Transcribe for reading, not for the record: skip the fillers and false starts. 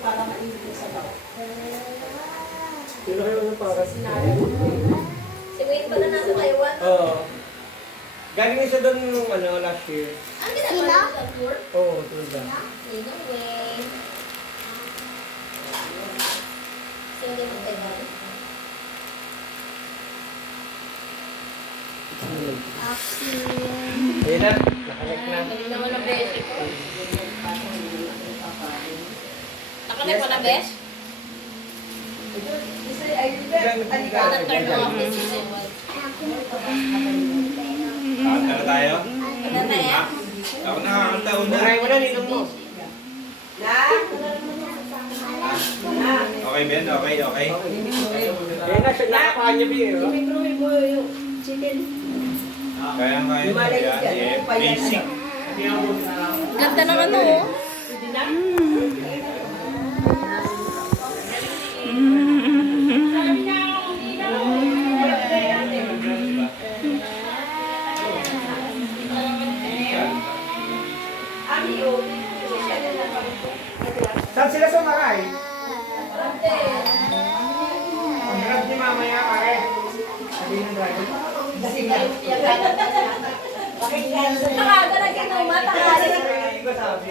para mainit sa daw. Sino kayo ng para? Si Wayne pala nasa Taiwan. Oo. Galing siya doon nung last year. Ang ginagawa niyo sa tour? Oo, tulad na. Sino Wayne? Sino din ang Taiwan? Ayun na, nakalek na. Hindi naman ang besh ko. Nakalip pa na besh? Parang turn off this season 1. Kanta na tayo? Ano na yan? Ako nakakanta una. Maray mo na, ninong mo. Okay, Ben? Okay, okay. Ayun na, siya nakapaan niya biyo. Kaya. Yeah, basic. Ganda ng ano oh. Saan sila sumakay? Ang grab ni mamaya, pare. Sabihin ng driver. Nakaga na ginumat. Hindi ko sabi.